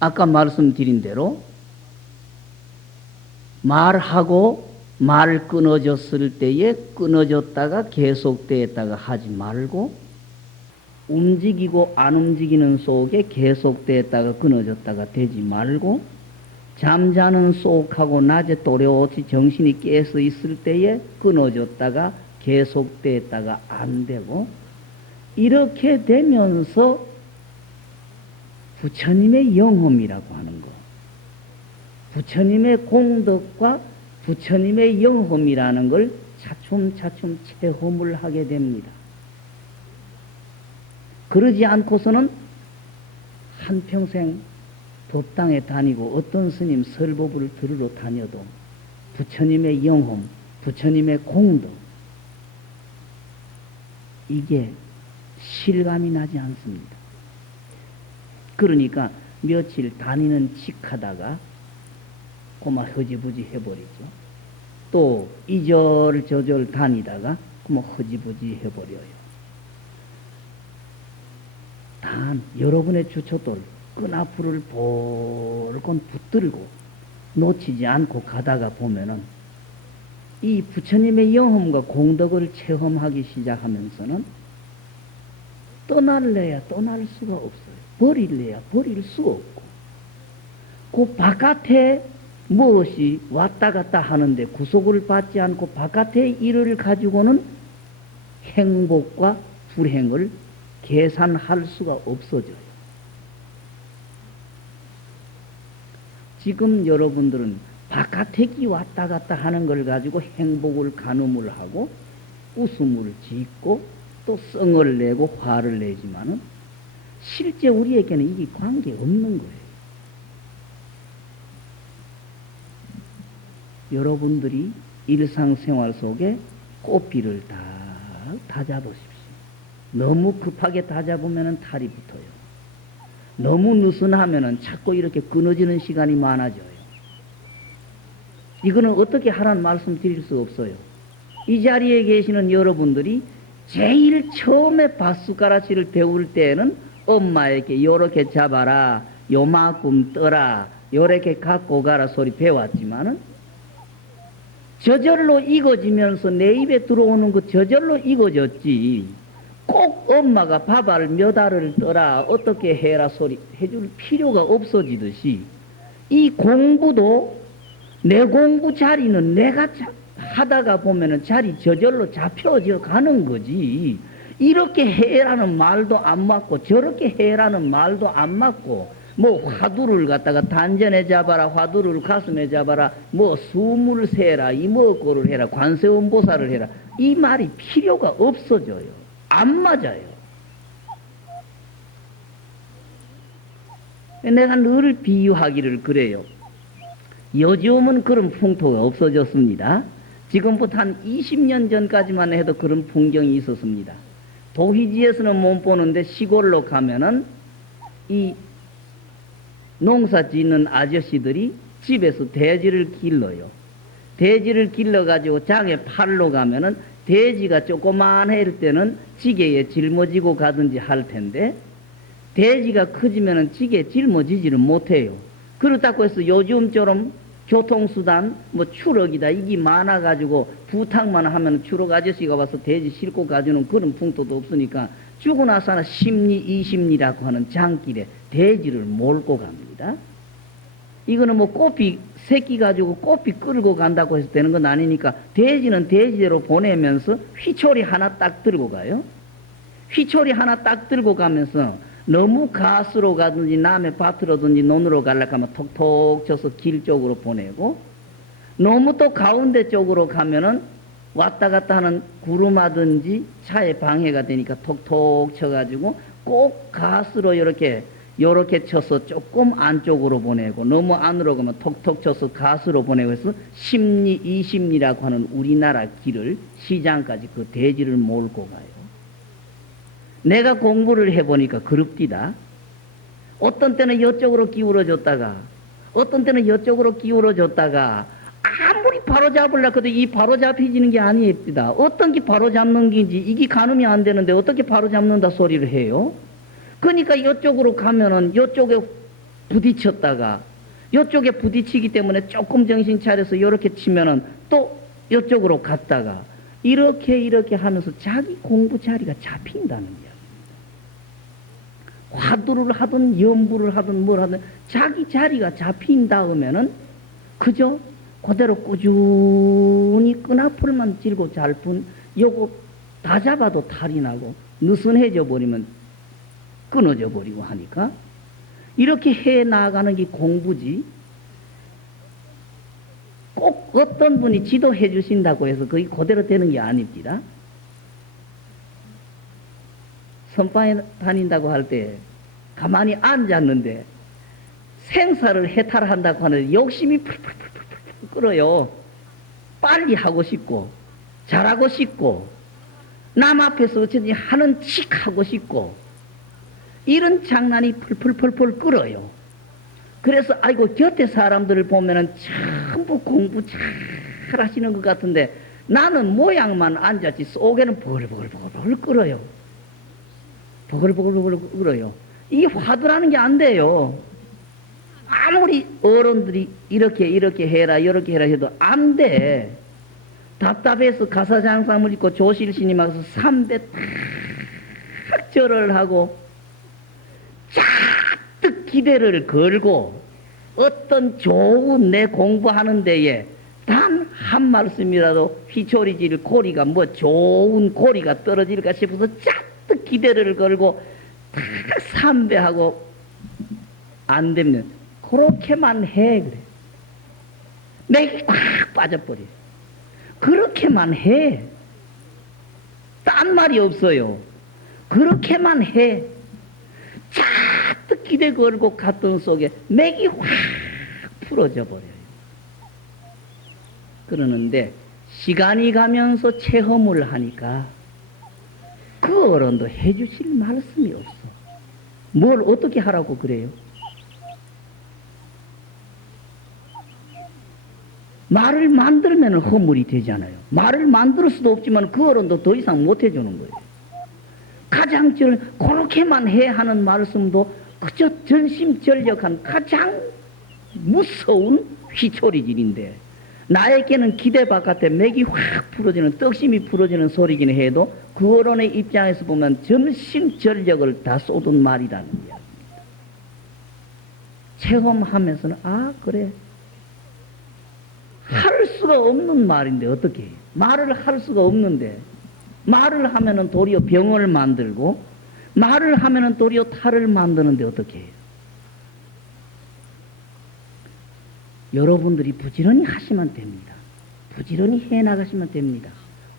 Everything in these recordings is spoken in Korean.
아까 말씀드린 대로 말하고 말 끊어졌을 때에 끊어졌다가 계속되었다가 하지 말고, 움직이고 안 움직이는 속에 계속되었다가 끊어졌다가 되지 말고, 잠자는 속하고 낮에 또렷이 정신이 깨서 있을 때에 끊어졌다가 계속되었다가 안 되고, 이렇게 되면서 부처님의 영험이라고 하는 것, 부처님의 공덕과 부처님의 영험이라는 걸 차츰차츰 체험을 하게 됩니다. 그러지 않고서는 한평생 법당에 다니고 어떤 스님 설법을 들으러 다녀도 부처님의 영험, 부처님의 공덕, 이게 실감이 나지 않습니다. 그러니까 며칠 다니는 칙하다가 고마 허지부지 해버리죠. 또 이절저절 다니다가 고마 허지부지 해버려요. 단 여러분의 주춧돌 끈앞을 볼건 붙들고 놓치지 않고 가다가 보면은 이 부처님의 영험과 공덕을 체험하기 시작하면서는 떠날래야 떠날 수가 없어요. 버릴래야 버릴 수 없고, 그 바깥에 무엇이 왔다 갔다 하는데 구속을 받지 않고 바깥의 일을 가지고는 행복과 불행을 계산할 수가 없어져요. 지금 여러분들은 바깥의 왔다 갔다 하는 걸 가지고 행복을 가늠을 하고 웃음을 짓고 또 성을 내고 화를 내지만은 실제 우리에게는 이게 관계 없는 거예요. 여러분들이 일상생활 속에 꽃비를 다 다잡으십시오. 너무 급하게 다잡으면 탈이 붙어요. 너무 느슨하면 자꾸 이렇게 끊어지는 시간이 많아져요. 이거는 어떻게 하라는 말씀 드릴 수 없어요. 이 자리에 계시는 여러분들이 제일 처음에 밭숟가락질을 배울 때에는 엄마에게 요렇게 잡아라, 요만큼 떠라, 요렇게 갖고 가라 소리 배웠지만은 저절로 익어지면서 내 입에 들어오는 거 저절로 익어졌지. 꼭 엄마가 밥 알 몇 알을 떠라, 어떻게 해라 소리 해줄 필요가 없어지듯이 이 공부도 내 공부 자리는 내가 하다가 보면은 자리 저절로 잡혀져 가는 거지. 이렇게 해라는 말도 안 맞고 저렇게 해라는 말도 안 맞고, 뭐 화두를 갖다가 단전에 잡아라, 화두를 가슴에 잡아라, 뭐 숨을 세라, 이목구를 해라, 관세음보살을 해라, 이 말이 필요가 없어져요. 안 맞아요. 내가 늘 비유하기를 그래요. 요즘은 그런 풍토가 없어졌습니다. 지금부터 한 20년 전까지만 해도 그런 풍경이 있었습니다. 도희지에서는 못 보는데 시골로 가면은 이 농사 짓는 아저씨들이 집에서 돼지를 길러요. 돼지를 길러가지고 장에 팔러 가면은 돼지가 조그만해 일 때는 지게에 짊어지고 가든지 할 텐데, 돼지가 커지면은 지게에 짊어지지를 못해요. 그렇다고 해서 요즘처럼 교통수단, 뭐 추럭이다, 이게 많아가지고 부탁만 하면 추럭 아저씨가 와서 돼지 싣고 가주는 그런 풍토도 없으니까 죽고 나서 하나 10리, 20리라고 하는 장길에 돼지를 몰고 갑니다. 이거는 뭐 꽃비 새끼 가지고 꽃비 끌고 간다고 해서 되는 건 아니니까 돼지는 돼지대로 보내면서 휘초리 하나 딱 들고 가요. 휘초리 하나 딱 들고 가면서 너무 가스로 가든지 남의 밭으로든지 논으로 가려고 하면 톡톡 쳐서 길 쪽으로 보내고, 너무 또 가운데 쪽으로 가면은 왔다 갔다 하는 구름하든지 차에 방해가 되니까 톡톡 쳐가지고 꼭 가스로 요렇게 쳐서 조금 안쪽으로 보내고, 너무 안으로 가면 톡톡 쳐서 가스로 보내고 해서 10리, 20리라고 하는 우리나라 길을 시장까지 그 돼지를 몰고 가요. 내가 공부를 해보니까 그럽디다. 어떤 때는 이쪽으로 기울어졌다가 어떤 때는 이쪽으로 기울어졌다가 아무리 바로 잡으려고 해도 이 바로 잡히지는 게 아니입니다. 어떤 게 바로 잡는 게인지 이게 가늠이 안 되는데 어떻게 바로 잡는다 소리를 해요. 그러니까 이쪽으로 가면은 이쪽에 부딪혔다가 이쪽에 부딪히기 때문에 조금 정신 차려서 이렇게 치면은 또 이쪽으로 갔다가 이렇게 하면서 자기 공부 자리가 잡힌다는 거야. 화두를 하든 연부를 하든 뭘 하든 자기 자리가 잡힌 다음에는 그저 그대로 꾸준히 끈앞을만 쥐고 잘 뿐 요거 다 잡아도 탈이 나고 느슨해져 버리면 끊어져 버리고 하니까 이렇게 해 나가는 게 공부지. 꼭 어떤 분이 지도해 주신다고 해서 그게 그대로 되는 게 아닙니다. 선방에 다닌다고 할 때 가만히 앉았는데 생사를 해탈한다고 하는데 욕심이 풀풀풀풀 끓어요. 빨리 하고 싶고 잘하고 싶고 남 앞에서 어쩐지 하는 칙 하고 싶고 이런 장난이 풀풀풀풀 끓어요. 그래서 아이고 곁에 사람들을 보면은 전부 공부 잘 하시는 것 같은데 나는 모양만 앉았지 속에는 버글버글버글 끓어요. 버글버글 끓어요. 이 화두라는 게 안 돼요. 아무리 어른들이 이렇게 해라 이렇게 해라 해도 안 돼. 답답해서 가사장삼을 입고 조실스님 와서 3배 딱 절을 하고 잔뜩 기대를 걸고 어떤 좋은 내 공부하는 데에 단 한 말씀이라도 휘초리질 고리가 뭐 좋은 고리가 떨어질까 싶어서 잔뜩 기대를 걸고 딱 3배하고 안 되면 그렇게만 해 그래. 맥이 꽉 빠져버려. 그렇게만 해. 딴 말이 없어요. 그렇게만 해. 잔뜩 기대 걸고 갔던 속에 맥이 확 풀어져 버려요. 그러는데 시간이 가면서 체험을 하니까 그 어른도 해주실 말씀이 없어. 뭘 어떻게 하라고 그래요? 말을 만들면 허물이 되잖아요. 말을 만들 수도 없지만 그 어른도 더 이상 못 해주는 거예요. 가장 그렇게만 해 하는 말씀도 그저 전심전력한 가장 무서운 휘초리질인데 나에게는 기대 바깥에 맥이 확 풀어지는 떡심이 풀어지는 소리긴 해도 그 어른의 입장에서 보면 전심전력을 다 쏟은 말이라는 거야. 체험하면서는 아 그래 할 수가 없는 말인데 어떻게 해요? 말을 할 수가 없는데 말을 하면은 도리어 병을 만들고 말을 하면은 도리어 탈을 만드는데 어떻게 해요? 여러분들이 부지런히 하시면 됩니다. 부지런히 해나가시면 됩니다.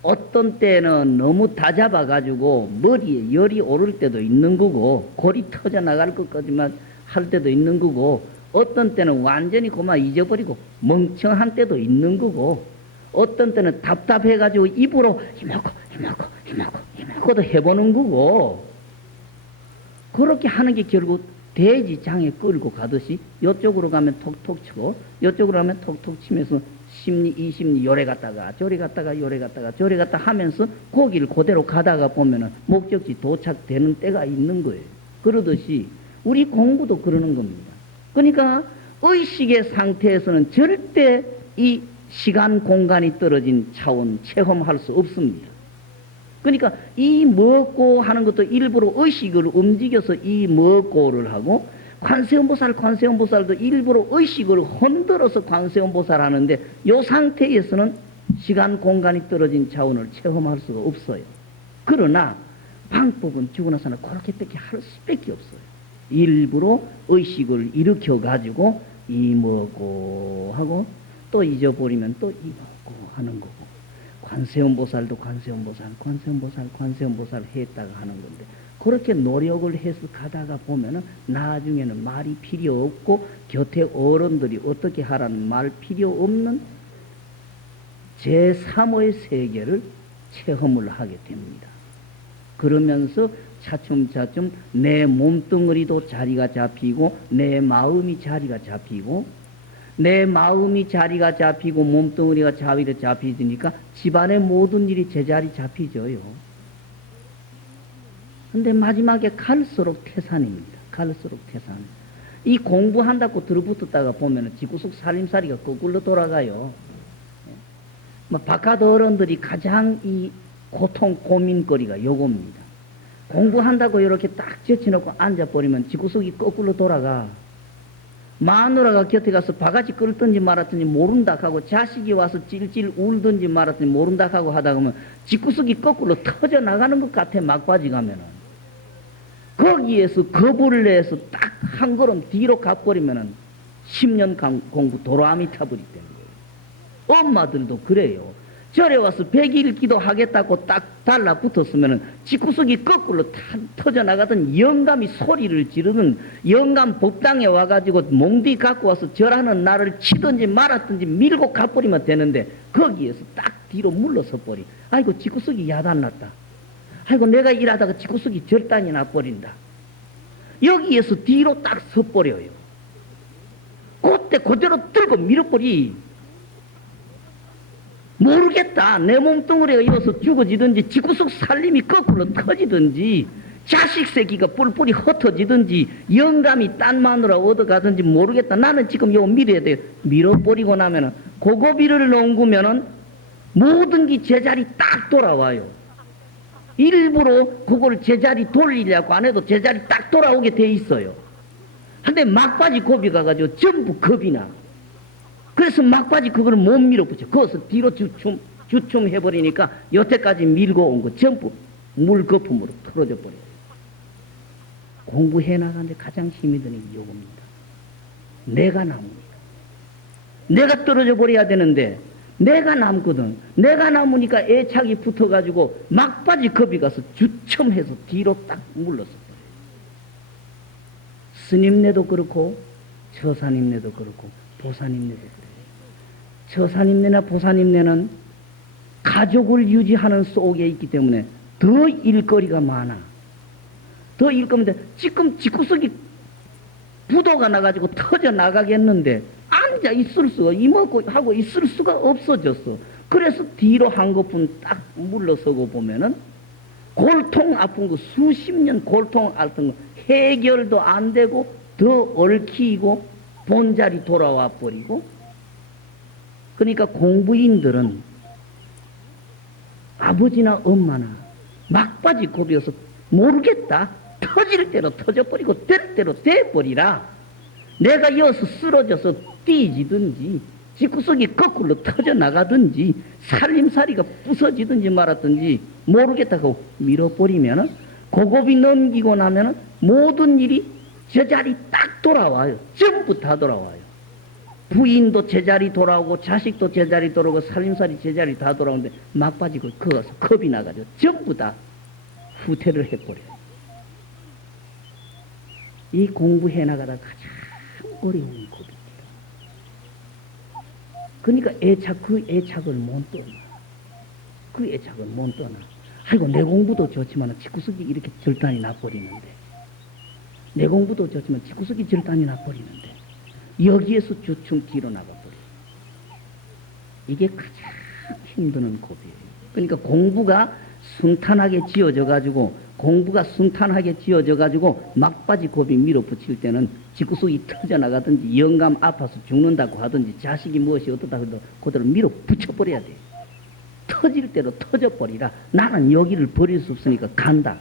어떤 때는 너무 다 잡아가지고 머리에 열이 오를 때도 있는 거고 골이 터져나갈 것까지만 할 때도 있는 거고 어떤 때는 완전히 그만 잊어버리고 멍청한 때도 있는 거고 어떤 때는 답답해가지고 입으로 힘먹고도 해보는 거고 그렇게 하는 게 결국 돼지 장에 끌고 가듯이 이쪽으로 가면 톡톡 치고 이쪽으로 가면 톡톡 치면서 심리 이심리 요래 갔다가 저래 갔다가 요래 갔다가 저래 갔다 하면서 거기를 그대로 가다가 보면은 목적지 도착되는 때가 있는 거예요. 그러듯이 우리 공부도 그러는 겁니다. 그러니까 의식의 상태에서는 절대 이 시간 공간이 떨어진 차원 체험할 수 없습니다. 그러니까 이 먹고 하는 것도 일부러 의식을 움직여서 이 먹고를 하고 관세음보살도 일부러 의식을 흔들어서 관세음보살 하는데 이 상태에서는 시간 공간이 떨어진 차원을 체험할 수가 없어요. 그러나 방법은 죽고 나서는 그렇게밖에 할 수밖에 없어요. 일부러 의식을 일으켜 가지고 이 먹고 하고 또 잊어버리면 또 이 먹고 하는 거고 관세음보살도 관세음보살 했다가 하는 건데 그렇게 노력을 해서 가다가 보면은 나중에는 말이 필요 없고 곁에 어른들이 어떻게 하라는 말 필요 없는 제3의 세계를 체험을 하게 됩니다. 그러면서 차츰차츰 내 몸뚱어리도 자리가 잡히고 내 마음이 자리가 잡히고 내 마음이 자리가 잡히고 몸뚱어리가 자리가 잡히니까 집안의 모든 일이 제자리 잡히죠요. 근데 마지막에 갈수록 태산입니다. 갈수록 태산. 이 공부한다고 들어붙었다가 보면은 집구석 살림살이가 거꾸로 돌아가요. 뭐 바깥 어른들이 가장 이 고통 고민거리가 요겁니다. 공부한다고 이렇게 딱 제쳐놓고 앉아버리면 집구석이 거꾸로 돌아가. 마누라가 곁에 가서 바가지 끓든지 말았든지 모른다 하고 자식이 와서 찔찔 울든지 말았든지 모른다 하고 하다 보면 집구석이 거꾸로 터져 나가는 것 같아. 막바지 가면은 거기에서 겁을 내서 딱 한 걸음 뒤로 가버리면은 10년 공부 도라미 타버리 때문에. 엄마들도 그래요. 절에 와서 100일 기도하겠다고 딱 달라붙었으면은 집구석이 거꾸로 터져 나가던 영감이 소리를 지르는 영감 법당에 와가지고 몽디 갖고 와서 절하는 나를 치든지 말았든지 밀고 가버리면 되는데 거기에서 딱 뒤로 물러서 버리. 아이고 집구석이 야단났다. 아이고 내가 일하다가 집구석이 절단이 나버린다. 여기에서 뒤로 딱 서버려요. 그때 그대로 들고 밀어버리. 모르겠다. 내 몸뚱어리가 이어서 죽어지든지 집구석 살림이 거꾸로 터지든지 자식 새끼가 뿔뿔이 흩어지든지 영감이 딴 마누라 얻어가든지 모르겠다. 나는 지금 요 밀어야 돼. 밀어버리고 나면은 고고비를 넘으면은 모든 게 제자리 딱 돌아와요. 일부러 그걸 제자리 돌리려고 안 해도 제자리 딱 돌아오게 돼 있어요. 근데 막바지 고비 가가지고 전부 겁이 나. 그래서 막바지 그걸 못 밀어붙여. 거기서 뒤로 주춤 해버리니까 여태까지 밀고 온 거 전부 물거품으로 틀어져 버려요. 공부해 나가는데 가장 힘이 드는 게 요겁니다. 내가 남으니까. 내가 떨어져 버려야 되는데 내가 남거든. 내가 남으니까 애착이 붙어가지고 막바지 겁이 가서 주춤해서 뒤로 딱 물렀어 버려요. 스님네도 그렇고 처사님네도 그렇고 보사님네도 그래요. 처사님네나 보사님네는 가족을 유지하는 속에 있기 때문에 더 일거리가 많아. 더 일거리인데 지금 집구석이 부도가 나가지고 터져 나가겠는데 앉아 있을 수가 이먹고 하고 있을 수가 없어졌어. 그래서 뒤로 한 거뿐 딱 물러서고 보면은 골통 아픈 거 수십 년 골통 앓던 거 해결도 안 되고 더 얽히고 본자리 돌아와 버리고. 그러니까 공부인들은 아버지나 엄마나 막바지 고비여서 모르겠다. 터질 대로 터져버리고 될 대로 돼버리라. 내가 이어서 쓰러져서 뛰지든지 집구석이 거꾸로 터져나가든지 살림살이가 부서지든지 말았든지 모르겠다고 밀어버리면은 고급이 넘기고 나면은 모든 일이 제자리 딱 돌아와요. 전부 다 돌아와요. 부인도 제자리 돌아오고 자식도 제자리 돌아오고 살림살이 제자리 다 돌아오는데 막바지 거기서 겁이 나가지고 전부 다 후퇴를 해버려요. 이 공부해 나가다 가장 어려운 겁니다. 그러니까 그 애착을 못 떠나. 그 애착을 못 떠나. 아이고 내 공부도 좋지만 집구석이 이렇게 절단이 나버리는데, 내 공부도 좋지만 집구석이 절단이 나버리는데 여기에서 주춤 뒤로 나가버려요. 이게 가장 힘드는 겁이에요. 그러니까 공부가 순탄하게 지어져 가지고 막바지 곱이 밀어붙일 때는 집구석이 터져나가든지 영감 아파서 죽는다고 하든지 자식이 무엇이 어떻다 해도 그대로 밀어붙여버려야 돼. 터질 대로 터져버리라. 나는 여기를 버릴 수 없으니까 간다.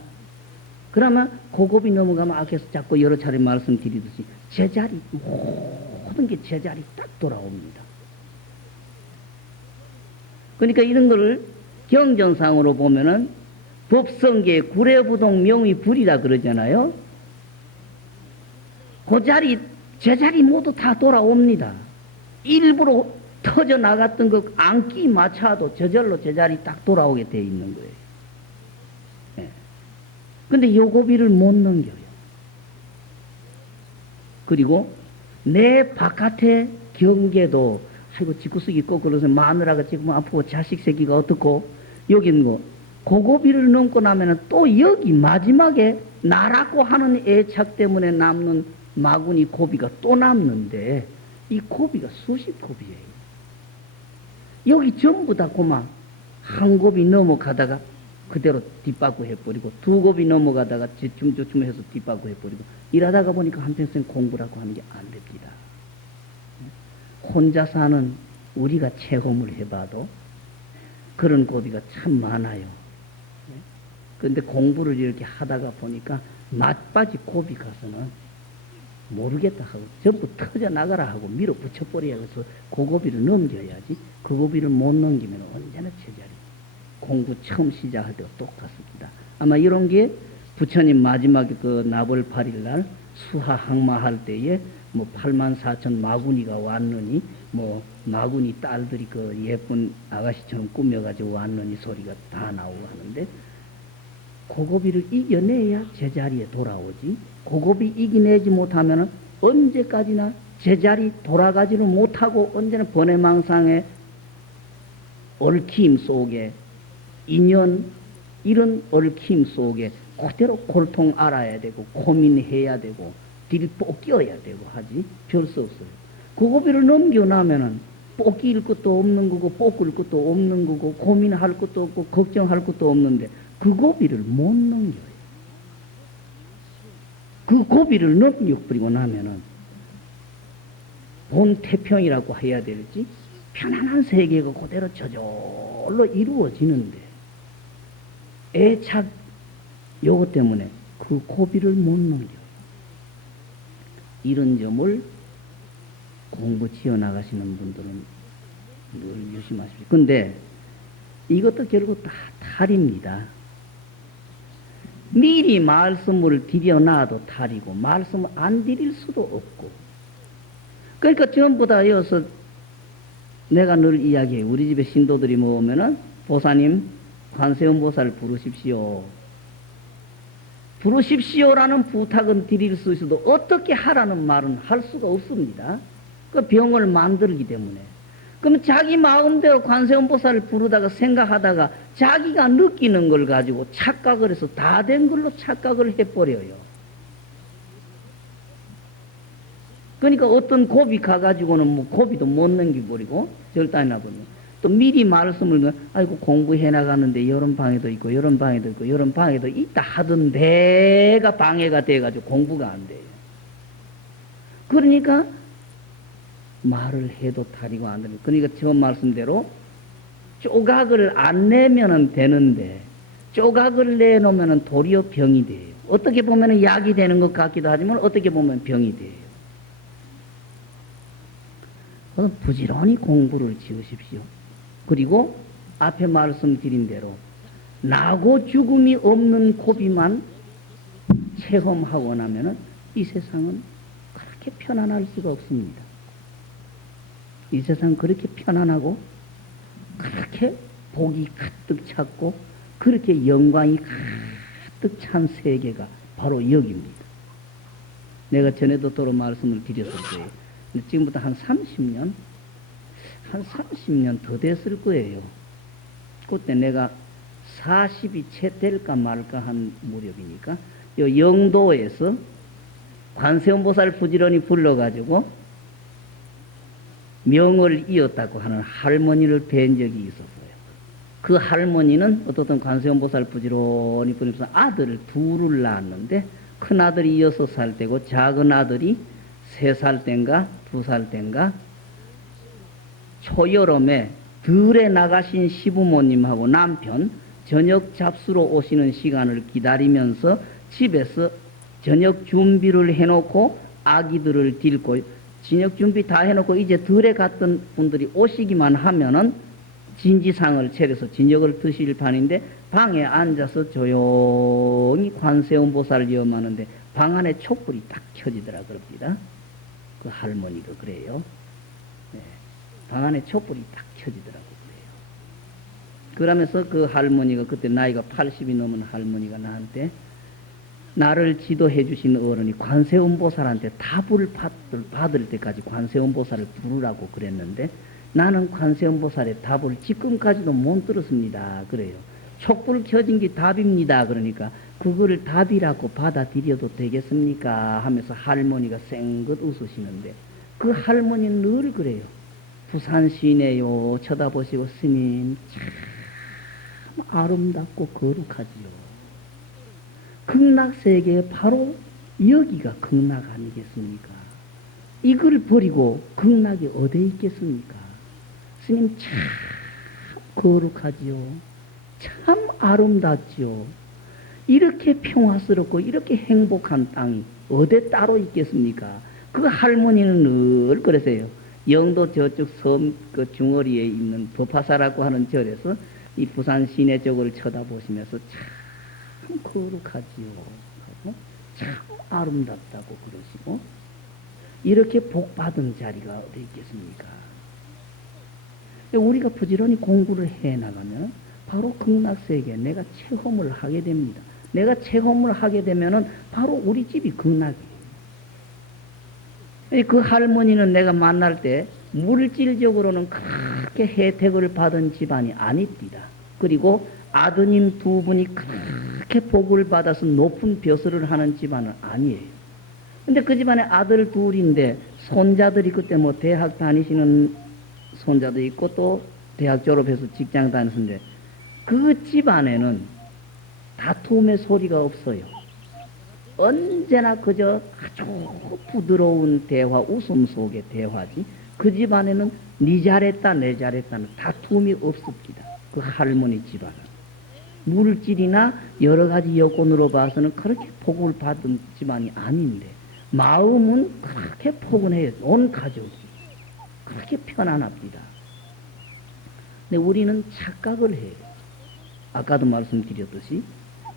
그러면 고급이 넘어가면 앞에서 자꾸 여러 차례 말씀드리듯이 제자리, 모든 게 제자리 딱 돌아옵니다. 그러니까 이런 거를 경전상으로 보면은 법성계 구례부동 명의불이라 그러잖아요. 그 자리, 제자리 모두 다 돌아옵니다. 일부러 터져 나갔던 거 안기 마차도 저절로 제자리 딱 돌아오게 돼 있는 거예요. 예. 근데 요 고비를 못 넘겨요. 그리고 내 바깥의 경계도, 아이고 집구석이 있고 그래서 마누라가 지금 아프고 자식 새끼가 어떻고 여긴 거 고고비를 넘고 나면은 또 여기 마지막에 나라고 하는 애착 때문에 남는 마구니 고비가 또 남는데 이 고비가 수십 고비예요. 여기 전부 다 고마 한 고비 넘어가다가 그대로 뒷바꾸 해버리고 두 곱이 넘어가다가 저춤저춤 해서 뒷바꾸 해버리고 이러다가 보니까 한평생 공부라고 하는 게 안 됩니다. 혼자 사는 우리가 체험을 해봐도 그런 고비가 참 많아요. 그런데 공부를 이렇게 하다가 보니까 막바지 고비 가서는 모르겠다 하고 전부 터져 나가라 하고 밀어붙여버려야 해서 그 고비를 넘겨야지. 그 고비를 못 넘기면 언제나 제자리. 공부 처음 시작할 때가 똑같습니다. 아마 이런 게 부처님 마지막에 그 나벌 8일날 수하 항마할 때에 뭐 84,000 마구니가 왔느니 뭐 마구니 딸들이 그 예쁜 아가씨처럼 꾸며가지고 왔느니 소리가 다 나오고 하는데 고고비를 이겨내야 제자리에 돌아오지. 고고비 이겨내지 못하면 언제까지나 제자리 돌아가지를 못하고 언제나 번외망상의 얽힘 속에 인연 이런 얽힘 속에 그대로 골통 알아야 되고 고민해야 되고 딜뽑껴야 되고 하지 별 수 없어요. 고고비를 넘겨나면은 뽑기일 것도 없는 거고 뽑을 것도 없는 거고 고민할 것도 없고 걱정할 것도 없는데 그 고비를 못 넘겨요. 그 고비를 넘겨버리고 나면은 본태평이라고 해야 될지 편안한 세계가 그대로 저절로 이루어지는데 애착 요거 때문에 그 고비를 못 넘겨요. 이런 점을 공부 지어나가시는 분들은 늘 유심하십시오. 근데 이것도 결국 다 탈입니다. 미리 말씀을 드려놔도 탈이고 말씀을 안 드릴 수도 없고 그러니까 전부 다 이어서 내가 늘 이야기해. 우리 집에 신도들이 모으면은 보사님 관세음보살 부르십시오. 부르십시오라는 부탁은 드릴 수 있어도 어떻게 하라는 말은 할 수가 없습니다. 그 병을 만들기 때문에. 그럼 자기 마음대로 관세음보살을 부르다가 생각하다가 자기가 느끼는 걸 가지고 착각을 해서 다 된 걸로 착각을 해버려요. 그러니까 어떤 고비 가가지고는 뭐 고비도 못 넘겨버리고 절단이나 보면 또 미리 말씀을 아이고 공부해 나가는데 이런 방에도 있고 이런 방에도 있고 이런 방에도 있다 하던 데가 방해가 돼가지고 공부가 안 돼요. 그러니까 말을 해도 탈이고 안 되는. 그러니까 저 말씀대로 조각을 안 내면은 되는데 조각을 내놓으면은 도리어 병이 돼요. 어떻게 보면은 약이 되는 것 같기도 하지만 어떻게 보면 병이 돼요. 그래서 부지런히 공부를 지으십시오. 그리고 앞에 말씀드린 대로 나고 죽음이 없는 고비만 체험하고 나면은 이 세상은 그렇게 편안할 수가 없습니다. 이 세상 그렇게 편안하고 그렇게 복이 가득 찼고 그렇게 영광이 가득 찬 세계가 바로 여기입니다. 내가 전에도 또로 말씀을 드렸을 거예요. 지금부터 한 30년 더 됐을 거예요. 그때 내가 40이 채 될까 말까 한 무렵이니까 요 영도에서 관세음보살 부지런히 불러가지고 명을 이었다고 하는 할머니를 뵌 적이 있었어요. 그 할머니는 어떻든 관세음보살 부지런히 부르면서 아들을 둘을 낳았는데 큰 아들이 6살 때고 작은 아들이 3살 땐가 2살 땐가 초여름에 들에 나가신 시부모님하고 남편 저녁 잡수러 오시는 시간을 기다리면서 집에서 저녁 준비를 해놓고 아기들을 데리고 저녁 준비 다 해놓고 이제 들에 갔던 분들이 오시기만 하면은 진지상을 차려서 저녁을 드실 판인데 방에 앉아서 조용히 관세음보살을 염하는데 방 안에 촛불이 딱 켜지더라 그럽니다. 그 할머니가 그래요. 네. 방 안에 촛불이 딱 켜지더라고 그래요. 그러면서 그 할머니가 그때 나이가 80이 넘은 할머니가 나한테 나를 지도해 주신 어른이 관세음보살한테 답을 받을 때까지 관세음보살을 부르라고 그랬는데 나는 관세음보살의 답을 지금까지도 못 들었습니다. 그래요. 촛불 켜진 게 답입니다. 그러니까 그거를 답이라고 받아들여도 되겠습니까? 하면서 할머니가 생긋 웃으시는데 그 할머니는 늘 그래요. 부산 시내요 쳐다보시고 스님 참 아름답고 거룩하지요. 극락세계에 바로 여기가 극락 아니겠습니까? 이걸 버리고 극락이 어디에 있겠습니까? 스님 참 거룩하지요. 참 아름답지요. 이렇게 평화스럽고 이렇게 행복한 땅이 어디 따로 있겠습니까? 그 할머니는 늘 그러세요. 영도 저쪽 섬 그 중어리에 있는 법화사라고 하는 절에서 이 부산 시내 쪽을 쳐다보시면서 참 거룩하지요. 하고 참 아름답다고 그러시고 이렇게 복받은 자리가 어디 있겠습니까? 우리가 부지런히 공부를 해나가면 바로 극락세계에 내가 체험을 하게 됩니다. 내가 체험을 하게 되면은 바로 우리 집이 극락이에요. 그 할머니는 내가 만날 때 물질적으로는 그렇게 혜택을 받은 집안이 아닙니다. 그리고 아드님 두 분이 그렇게 복을 받아서 높은 벼슬을 하는 집안은 아니에요. 근데 그 집안에 아들 둘인데 손자들이 그때 뭐 대학 다니시는 손자도 있고 또 대학 졸업해서 직장 다니는데 그 집안에는 다툼의 소리가 없어요. 언제나 그저 아주 부드러운 대화, 웃음 속의 대화지. 그 집안에는 니 잘했다, 내 잘했다는 다툼이 없습니다. 그 할머니 집안은. 물질이나 여러 가지 여건으로 봐서는 그렇게 복을 받은 집안이 아닌데 마음은 그렇게 포근해요. 온 가족이. 그렇게 편안합니다. 근데 우리는 착각을 해요. 아까도 말씀드렸듯이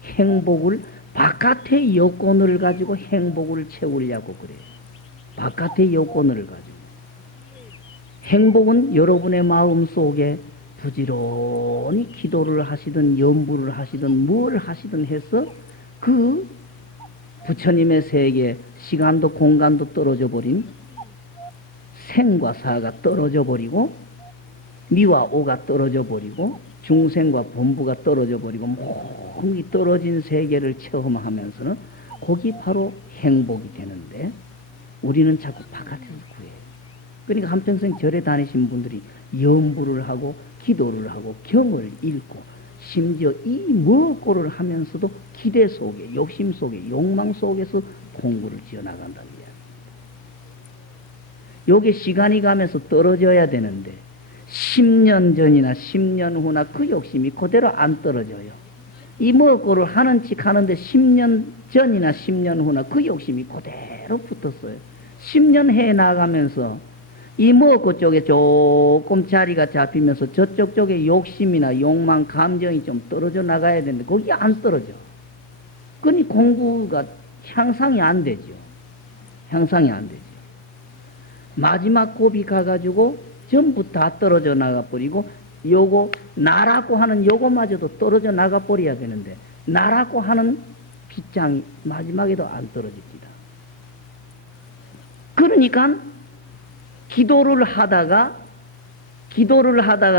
행복을 바깥의 여건을 가지고 행복을 채우려고 그래요. 바깥의 여건을 가지고. 행복은 여러분의 마음 속에 부지런히 기도를 하시든 염불을 하시든 뭘 하시든 해서 그 부처님의 세계 시간도 공간도 떨어져 버린 생과 사가 떨어져 버리고 미와 오가 떨어져 버리고 중생과 본부가 떨어져 버리고 멍이 떨어진 세계를 체험하면서는 거기 바로 행복이 되는데 우리는 자꾸 바깥에서 구해요. 그러니까 한평생 절에 다니신 분들이 염불을 하고 기도를 하고 경을 읽고 심지어 이 무엇고를 하면서도 기대 속에 욕심 속에 욕망 속에서 공부를 지어나간다는 이야기. 요게 시간이 가면서 떨어져야 되는데 10년 전이나 10년 후나 그 욕심이 그대로 안 떨어져요. 이 무엇고를 하는 칙 하는데 10년 전이나 10년 후나 그 욕심이 그대로 붙었어요. 10년 해 나가면서 이 무엇고 쪽에 조금 자리가 잡히면서 저쪽 쪽에 욕심이나 욕망, 감정이 좀 떨어져 나가야 되는데 거기 안 떨어져. 그러니 공부가 향상이 안 되죠. 향상이 안 되죠. 마지막 곱이 가가지고 전부 다 떨어져 나가버리고 요거 나라고 하는 요거마저도 떨어져 나가버려야 되는데 나라고 하는 빗장이 마지막에도 안 떨어집니다. 그러니까 기도를 하다가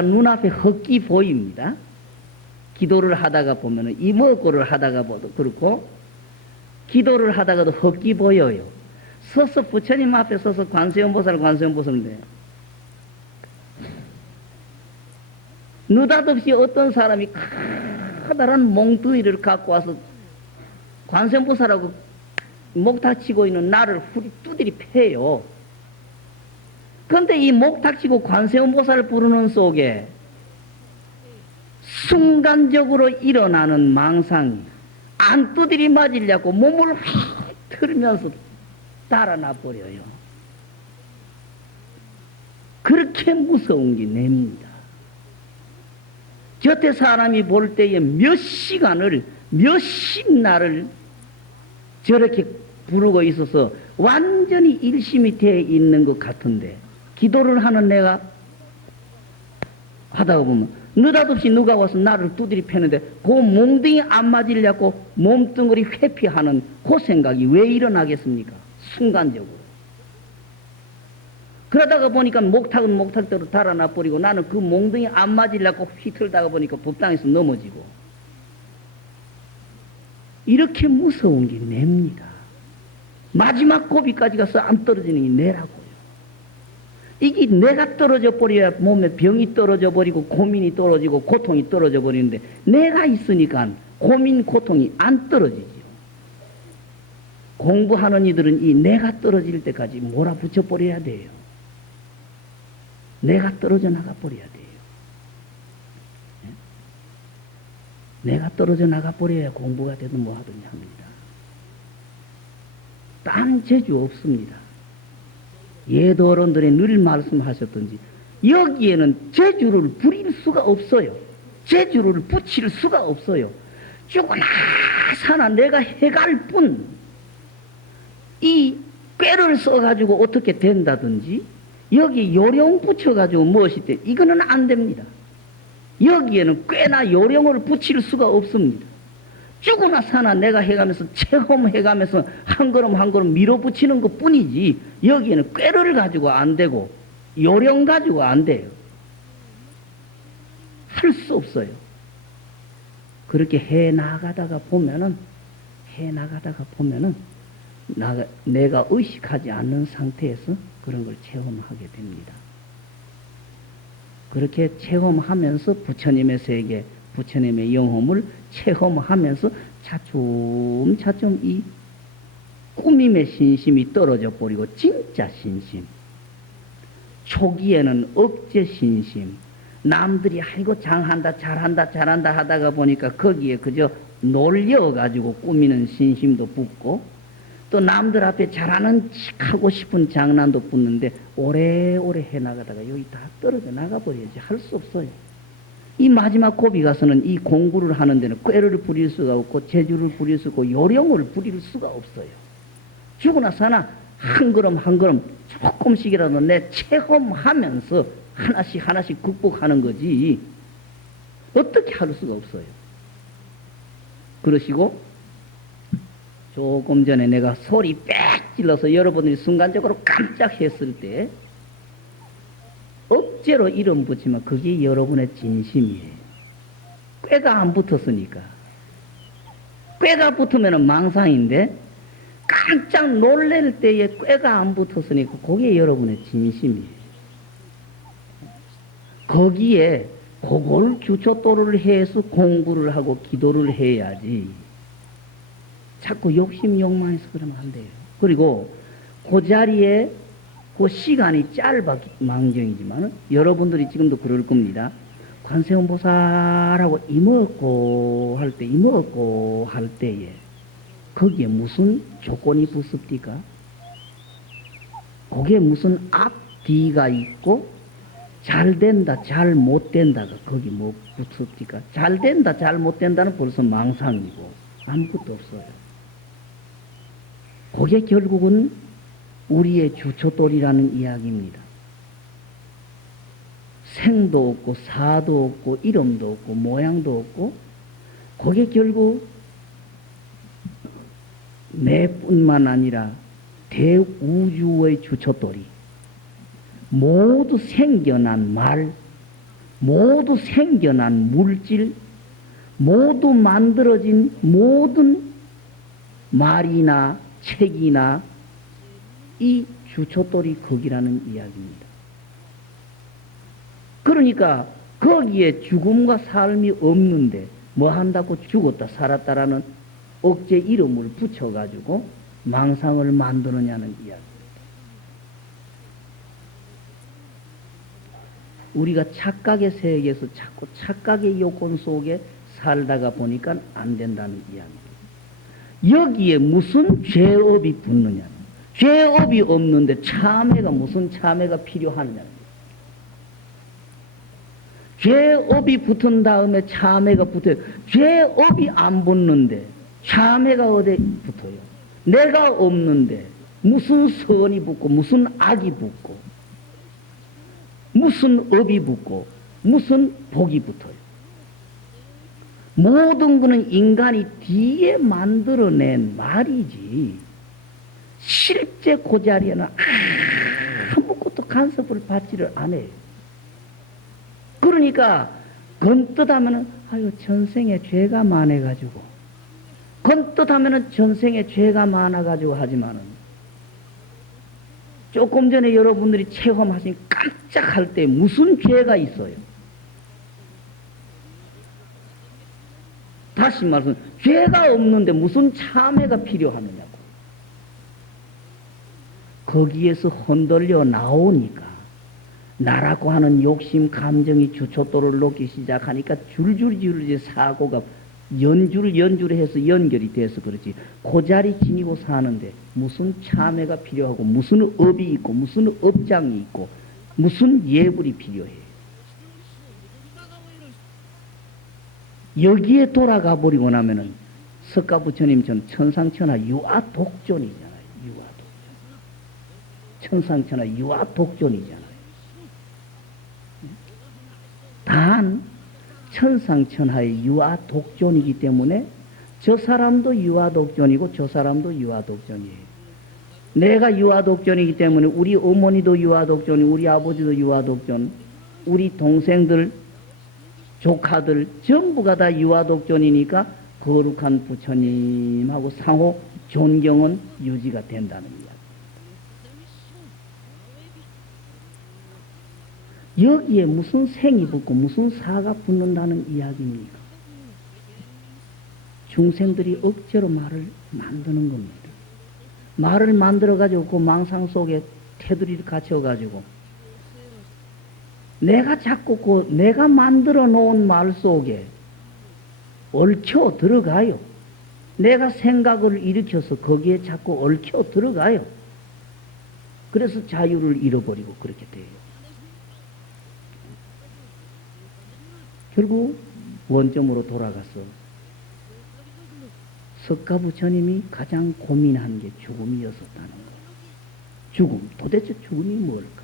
눈앞에 헛기 보입니다. 기도를 하다가 보면은 이먹고를 하다가 봐도 그렇고 기도를 하다가도 헛기 보여요. 서서 부처님 앞에 서서 관세음보살인데 느닷없이 어떤 사람이 커다란 몽둥이를 갖고 와서 관세음보살하고 목탁치고 있는 나를 후리 두드리 패요. 그런데 이 목탁치고 관세음보살을 부르는 속에 순간적으로 일어나는 망상이 안 두드리 맞으려고 몸을 휙 틀면서 달아나 버려요. 그렇게 무서운 게 냅니다. 곁에 사람이 볼 때에 몇십 날을 저렇게 부르고 있어서 완전히 일심이 돼 있는 것 같은데 기도를 하는 내가 하다가 보면 느닷없이 누가 와서 나를 두드리 패는데 그 몽둥이 안 맞으려고 몸뚱어리 회피하는 그 생각이 왜 일어나겠습니까? 순간적으로. 그러다가 보니까 목탁은 목탁대로 달아나 버리고 나는 그 몽둥이 안 맞으려고 휘틀다가 보니까 법당에서 넘어지고 이렇게 무서운 게 냅니다. 마지막 고비까지 가서 안 떨어지는 게 내라고요. 이게 내가 떨어져 버려야 몸에 병이 떨어져 버리고 고민이 떨어지고 고통이 떨어져 버리는데 내가 있으니까 고민 고통이 안 떨어지지요. 공부하는 이들은 이 내가 떨어질 때까지 몰아붙여 버려야 돼요. 내가 떨어져 나가 버려야 돼요. 내가 떨어져 나가 버려야 공부가 되든 뭐 하든 합니다. 딴 재주 없습니다. 예도 어른들이 늘 말씀하셨던지 여기에는 재주를 부릴 수가 없어요. 재주를 붙일 수가 없어요. 죽으나 사나 내가 해갈 뿐 이 꾀를 써가지고 어떻게 된다든지 여기 요령 붙여가지고 무엇이 돼 이거는 안 됩니다. 여기에는 꾀나 요령을 붙일 수가 없습니다. 죽으나 사나 내가 해가면서 체험해가면서 한 걸음 한 걸음 밀어붙이는 것 뿐이지 여기에는 꾀를 가지고 안 되고 요령 가지고 안 돼요. 할 수 없어요. 그렇게 해나가다가 보면은 내가 의식하지 않는 상태에서 그런 걸 체험하게 됩니다. 그렇게 체험하면서 부처님의 세계, 부처님의 영험을 체험하면서 차츰차츰 이 꾸밈의 신심이 떨어져 버리고 진짜 신심, 초기에는 억제 신심, 남들이 아이고 장한다 잘한다 하다가 보니까 거기에 그저 놀려가지고 꾸미는 신심도 붙고 또 남들 앞에 잘하는 하고 싶은 장난도 붙는데 오래오래 해나가다가 여기 다 떨어져 나가버려야지. 할 수 없어요. 이 마지막 고비 가서는 이 공부를 하는 데는 꾀를 부릴 수가 없고 재주를 부릴 수 없고 요령을 부릴 수가 없어요. 죽으나 사나 한 걸음 한 걸음 조금씩이라도 내 체험하면서 하나씩 극복하는 거지 어떻게 할 수가 없어요. 그러시고 조금 전에 내가 소리 빽 질러서 여러분들이 순간적으로 깜짝 했을 때 억제로 이름 붙이면 그게 여러분의 진심이에요. 꾀가 안 붙었으니까. 꾀가 붙으면 망상인데 깜짝 놀랄 때에 꾀가 안 붙었으니까 그게 여러분의 진심이에요. 거기에 그걸 규초도를 해서 공부를 하고 기도를 해야지. 자꾸 욕심 욕망해서 그러면 안 돼요. 그리고 그 자리에 그 시간이 짧아 망정이지만 여러분들이 지금도 그럴 겁니다. 관세음보살하고 이먹고 할 때에 거기에 무슨 조건이 붙습니까? 거기에 무슨 앞뒤가 있고 잘 된다 잘 못된다가 거기 뭐 붙습니까? 잘 된다 잘 못된다는 벌써 망상이고 아무것도 없어요. 그게 결국은 우리의 주초돌이라는 이야기입니다. 생도 없고 사도 없고 이름도 없고 모양도 없고 그게 결국 내뿐만 아니라 대우주의 주초돌이 모두 생겨난 말, 모두 생겨난 물질, 모두 만들어진 모든 말이나 책이나 이 주초돌이 거기라는 이야기입니다. 그러니까 거기에 죽음과 삶이 없는데 뭐 한다고 죽었다 살았다라는 억제 이름을 붙여가지고 망상을 만드느냐는 이야기입니다. 우리가 착각의 세계에서 자꾸 착각의 요건 속에 살다가 보니까 안 된다는 이야기입니다. 여기에 무슨 죄업이 붙느냐. 죄업이 없는데 참회가 무슨 참회가 필요하느냐. 죄업이 붙은 다음에 참회가 붙어요. 죄업이 안 붙는데 참회가 어디 붙어요. 내가 없는데 무슨 선이 붙고 무슨 악이 붙고 무슨 업이 붙고 무슨 복이 붙어요. 모든 것은 인간이 뒤에 만들어낸 말이지 실제 그 자리에는 아무것도 간섭을 받지를 않아요. 그러니까 건뜻하면 아유 전생에 죄가 많아가지고 건뜻하면 전생에 죄가 많아가지고 하지만은 조금 전에 여러분들이 체험하신 깜짝할 때 무슨 죄가 있어요? 다시 말씀, 죄가 없는데 무슨 참회가 필요하느냐고. 거기에서 흔들려 나오니까 나라고 하는 욕심 감정이 주춧돌을 놓기 시작하니까 줄줄줄줄 사고가 연줄해서 연결이 돼서 그렇지. 그 자리 지니고 사는데 무슨 참회가 필요하고 무슨 업이 있고 무슨 업장이 있고 무슨 예불이 필요해. 여기에 돌아가 버리고 나면은 석가부처님처럼 천상천하 유아독존이잖아요. 유아독존. 천상천하 유아독존이잖아요. 단 천상천하의 유아독존이기 때문에 저 사람도 유아독존이고 저 사람도 유아독존이에요. 내가 유아독존이기 때문에 우리 어머니도 유아독존이, 우리 아버지도 유아독존, 우리 동생들, 조카들 전부가 다 유아독존이니까 거룩한 부처님하고 상호 존경은 유지가 된다는 이야기. 여기에 무슨 생이 붙고 무슨 사가 붙는다는 이야기입니까? 중생들이 억지로 말을 만드는 겁니다. 말을 만들어가지고 그 망상 속에 테두리를 갖춰가지고 내가 자꾸 내가 만들어 놓은 말 속에 얽혀 들어가요. 내가 생각을 일으켜서 거기에 자꾸 얽혀 들어가요. 그래서 자유를 잃어버리고 그렇게 돼요. 결국 원점으로 돌아가서 석가부처님이 가장 고민한 게 죽음이었었다는 거예요. 죽음, 도대체 죽음이 뭘까?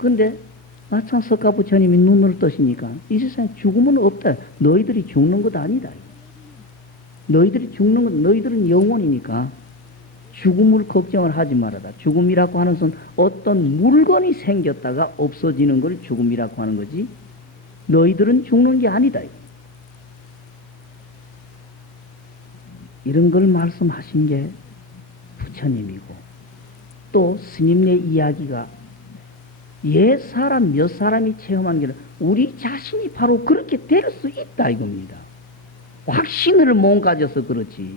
근데 마찬 석가부처님이 눈을 뜨시니까 이 세상에 죽음은 없다. 너희들이 죽는 것 아니다. 너희들이 죽는 것, 너희들은 영혼이니까 죽음을 걱정을 하지 말아라. 죽음이라고 하는 것은 어떤 물건이 생겼다가 없어지는 걸 죽음이라고 하는 거지 너희들은 죽는 게 아니다. 이런 걸 말씀하신 게 부처님이고 또 스님네 이야기가 옛 사람 몇 사람이 체험한 게 우리 자신이 바로 그렇게 될 수 있다 이겁니다. 확신을 못 가져서 그렇지.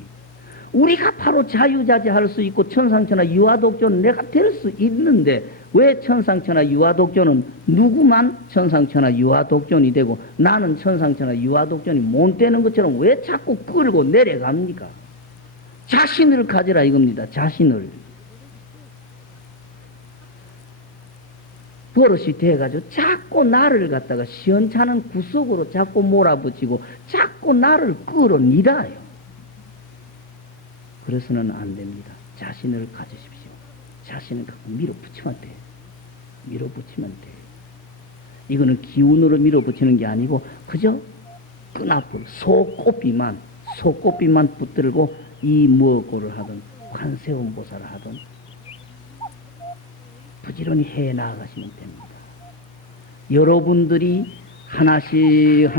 우리가 바로 자유자재할 수 있고 천상천하 유아독존은 내가 될 수 있는데 왜 천상천하 유아독존은 누구만 천상천하 유아독존이 되고 나는 천상천하 유아독존이 못 되는 것처럼 왜 자꾸 끌고 내려갑니까? 자신을 가지라 이겁니다. 자신을. 버릇이 돼가지고 자꾸 나를 갖다가 시원찮은 구석으로 자꾸 몰아붙이고 자꾸 나를 끌어니다요. 그래서는 안 됩니다. 자신을 가지십시오. 자신을 갖고 밀어붙이면 돼. 밀어붙이면 돼. 이거는 기운으로 밀어붙이는 게 아니고 그저 끈앞을 소꽃비만 붙들고 이 무엇고를 하든 관세음보살을 하든 부지런히 해 나가시면 됩니다. 여러분들이 하나씩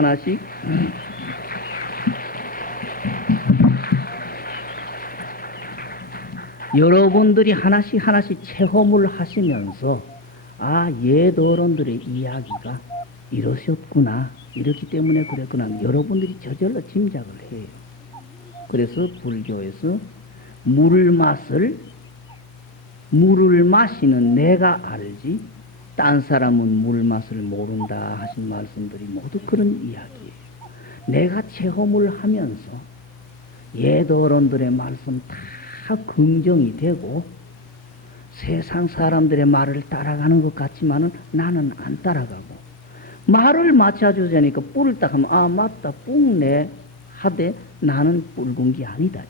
여러분들이 하나씩 체험을 하시면서 아, 옛 어른들의 이야기가 이러셨구나, 이렇기 때문에 그랬구나 여러분들이 저절로 짐작을 해요. 그래서 불교에서 물을 마시는 내가 알지 딴 사람은 물 맛을 모른다 하신 말씀들이 모두 그런 이야기예요. 내가 체험을 하면서 옛 어른들의 말씀 다 긍정이 되고 세상 사람들의 말을 따라가는 것 같지만은 나는 안 따라가고 말을 맞춰주자니까 뿔을 딱 하면 아 맞다 뿡네 하되 나는 뿔군 게 아니다.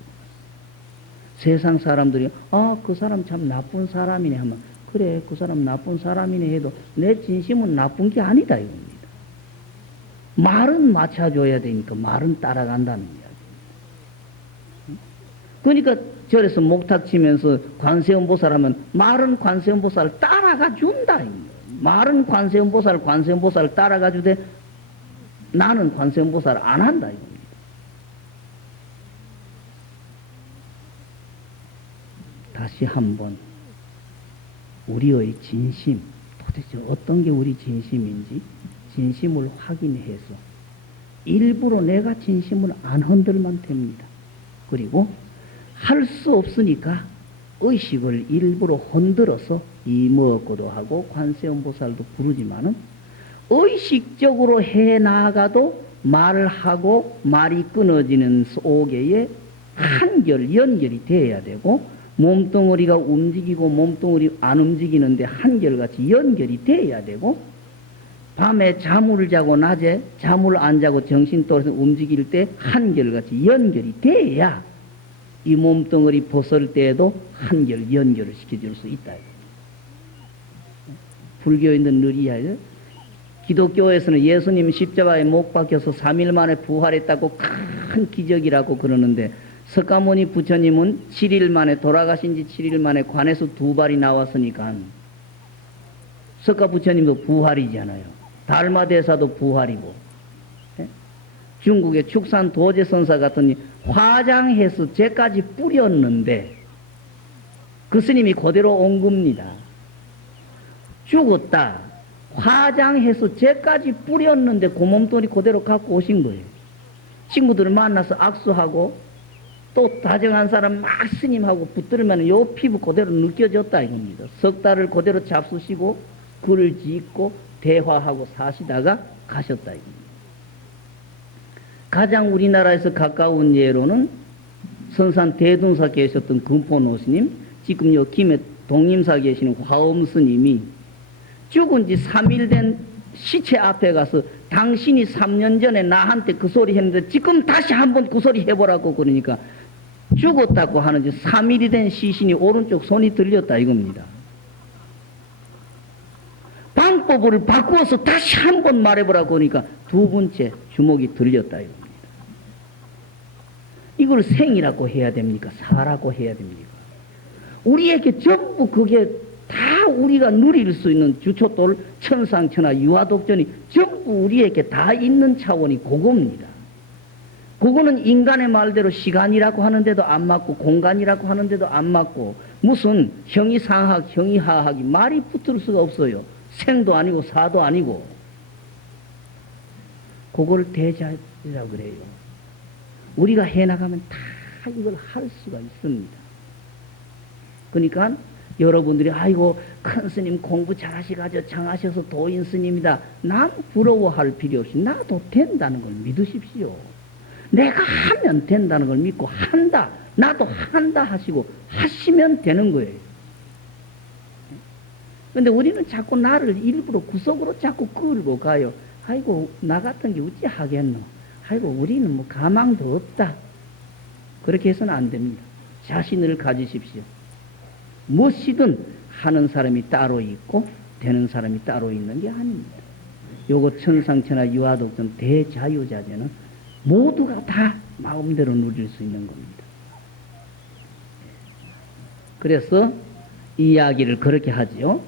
세상 사람들이 아 그 사람 참 나쁜 사람이네 하면 그래 그 사람 나쁜 사람이네 해도 내 진심은 나쁜 게 아니다 이겁니다. 말은 맞춰줘야 되니까 말은 따라간다는 이야기. 그러니까 절에서 목탁 치면서 관세음보살 하면 말은 관세음보살 따라가 준다. 말은 관세음보살 따라가 주되 나는 관세음보살 안 한다 이겁니다. 다시 한번 우리의 진심, 도대체 어떤 게 우리 진심인지 진심을 확인해서 일부러 내가 진심을 안 흔들면 됩니다. 그리고 할 수 없으니까 의식을 일부러 흔들어서 이먹고도 하고 관세음보살도 부르지만은 의식적으로 해 나가도 말하고 말이 끊어지는 속에 연결이 돼야 되고 몸뚱어리가 움직이고 몸뚱어리 안 움직이는데 한결같이 연결이 돼야 되고 밤에 잠을 자고 낮에 잠을 안 자고 정신 떨어서 움직일 때 한결같이 연결이 돼야 이 몸뚱어리 벗을 때에도 연결을 시켜줄 수 있다. 불교인들은 느리하여 기독교에서는 예수님 십자가에 못 박혀서 3일 만에 부활했다고 큰 기적이라고 그러는데 석가모니 부처님은 7일 만에 돌아가신 지 7일 만에 관에서 2발이 나왔으니까 석가 부처님도 부활이잖아요. 달마대사도 부활이고 중국의 축산 도제선사 같은 화장해서 죄까지 뿌렸는데 그 스님이 그대로 온 겁니다. 죽었다. 화장해서 죄까지 뿌렸는데 그 몸뚱이 그대로 갖고 오신 거예요. 친구들을 만나서 악수하고 또 다정한 사람 막 스님하고 붙들면 요 피부 그대로 느껴졌다 이겁니다. 석 달을 그대로 잡수시고 글을 짓고 대화하고 사시다가 가셨다 이겁니다. 가장 우리나라에서 가까운 예로는 선산 대둔사 계셨던 금포노 스님, 지금 요 김해 동림사 계시는 화엄 스님이 죽은 지 3일 된 시체 앞에 가서 당신이 3년 전에 나한테 그 소리 했는데 지금 다시 한번 그 소리 해보라고 그러니까 죽었다고 하는지 3일이 된 시신이 오른쪽 손이 들렸다 이겁니다. 방법을 바꾸어서 다시 한번 말해보라고 그러니까 2번째 주먹이 들렸다 이겁니다. 이걸 생이라고 해야 됩니까? 사라고 해야 됩니까? 우리에게 전부 그게 다 우리가 누릴 수 있는 주초돌, 천상천하, 유화독전이 전부 우리에게 다 있는 차원이 그겁니다. 그거는 인간의 말대로 시간이라고 하는데도 안 맞고 공간이라고 하는데도 안 맞고 무슨 형이상학, 형이하학이 말이 붙을 수가 없어요. 생도 아니고 사도 아니고 그걸 대자이라고 그래요. 우리가 해나가면 다 이걸 할 수가 있습니다. 그러니까 여러분들이 아이고 큰 스님 공부 잘하시가지고 장하셔서 도인 스님이다. 남 부러워할 필요 없이 나도 된다는 걸 믿으십시오. 내가 하면 된다는 걸 믿고 한다. 나도 한다 하시고 하시면 되는 거예요. 근데 우리는 자꾸 나를 일부러 구석으로 자꾸 끌고 가요. 아이고 나 같은 게 어찌 하겠노. 아이고 우리는 뭐 가망도 없다. 그렇게 해서는 안 됩니다. 자신을 가지십시오. 무엇이든 하는 사람이 따로 있고 되는 사람이 따로 있는 게 아닙니다. 요거 천상천하 유화독전 대자유자재는 모두가 다 마음대로 누릴 수 있는 겁니다. 그래서 이야기를 그렇게 하지요.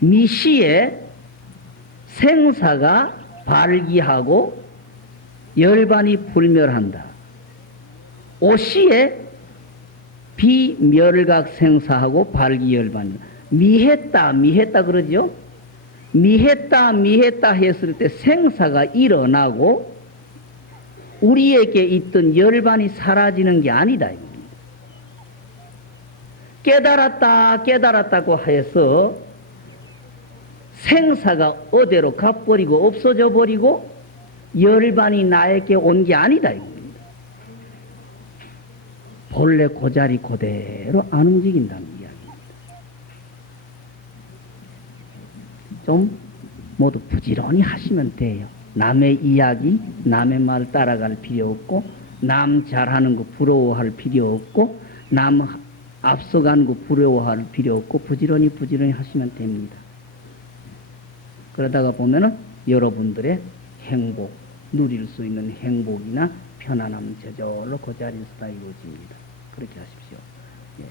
미시에 생사가 발기하고 열반이 불멸한다. 오시에 비멸각 생사하고 발기열반. 미했다 그러죠? 미했다 했을 때 생사가 일어나고 우리에게 있던 열반이 사라지는 게 아니다. 깨달았다고 해서 생사가 어디로 가버리고 없어져 버리고 열반이 나에게 온 게 아니다. 본래 그 자리 그대로 안 움직인다는 이야기입니다. 좀 모두 부지런히 하시면 돼요. 남의 이야기, 남의 말 따라갈 필요 없고 남 잘하는 거 부러워할 필요 없고 남 앞서가는 거 부러워할 필요 없고 부지런히 하시면 됩니다. 그러다가 보면은 여러분들의 행복, 누릴 수 있는 행복이나 편안함 저절로 그 자리에서 다 이루어집니다. 그렇게 하십시오. 예.